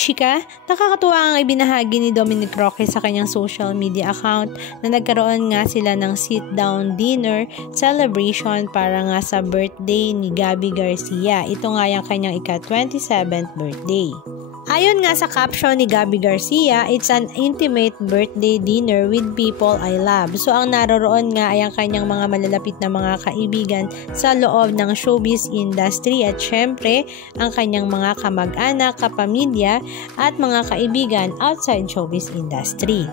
kachika, nakakatuwa ang ibinahagi ni Dominic Roque sa kanyang social media account na nagkaroon nga sila ng sit-down dinner celebration para nga sa birthday ni Gabby Garcia. Ito nga yung kanyang ika-27th birthday. Ayon nga sa caption ni Gabby Garcia, it's an intimate birthday dinner with people I love. So ang naroroon nga ay ang kanyang mga malalapit na mga kaibigan sa loob ng showbiz industry at syempre ang kanyang mga kamag-anak, kapamilya at mga kaibigan outside showbiz industry.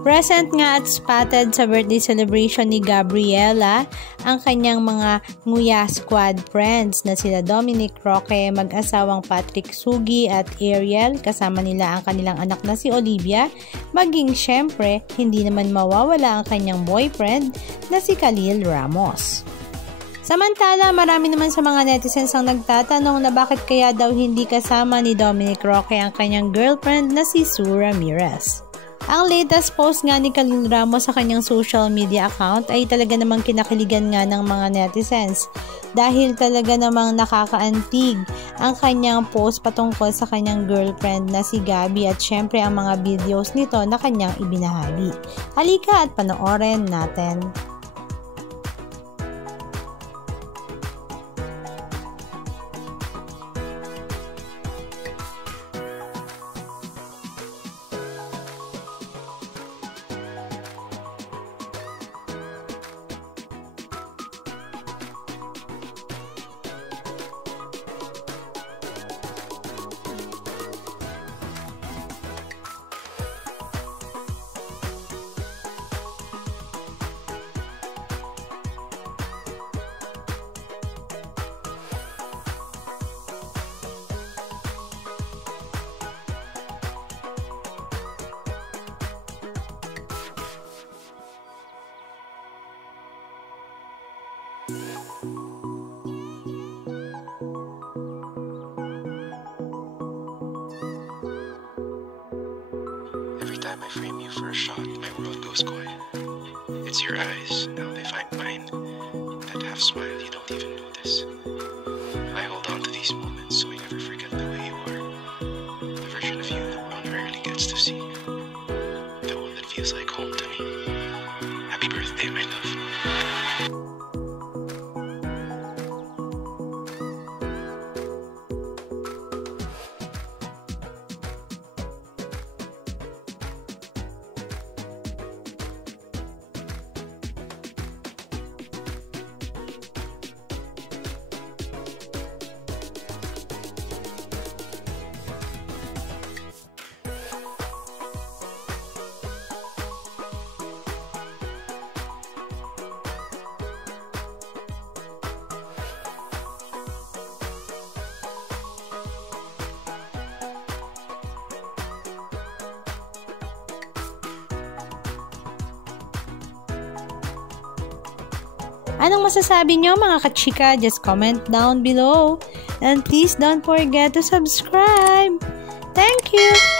Present nga at spotted sa birthday celebration ni Gabriela ang kanyang mga Nguya Squad friends na sila Dominic Roque, mag-asawang Patrick Sugi at Ariel, kasama nila ang kanilang anak na si Olivia, maging syempre hindi naman mawawala ang kanyang boyfriend na si Khalil Ramos. Samantala, marami naman sa mga netizens ang nagtatanong na bakit kaya daw hindi kasama ni Dominic Roque ang kanyang girlfriend na si Sue Ramirez. Ang latest post nga ni Khalil Ramos sa kanyang social media account ay talaga namang kinakiligan nga ng mga netizens dahil talaga namang nakakaantig ang kanyang post patungkol sa kanyang girlfriend na si Gabby at syempre ang mga videos nito na kanyang ibinahagi. Halika at panoorin natin. Every time I frame you for a shot, my world goes quiet. It's your eyes, now they find mine. That half smile, you don't even notice. I hold on to these moments so I never forget the way you are. The version of you the world rarely gets to see. The one that feels like home to me. Happy birthday, my love. Anong masasabi nyo mga kachika? Just comment down below. And please don't forget to subscribe. Thank you!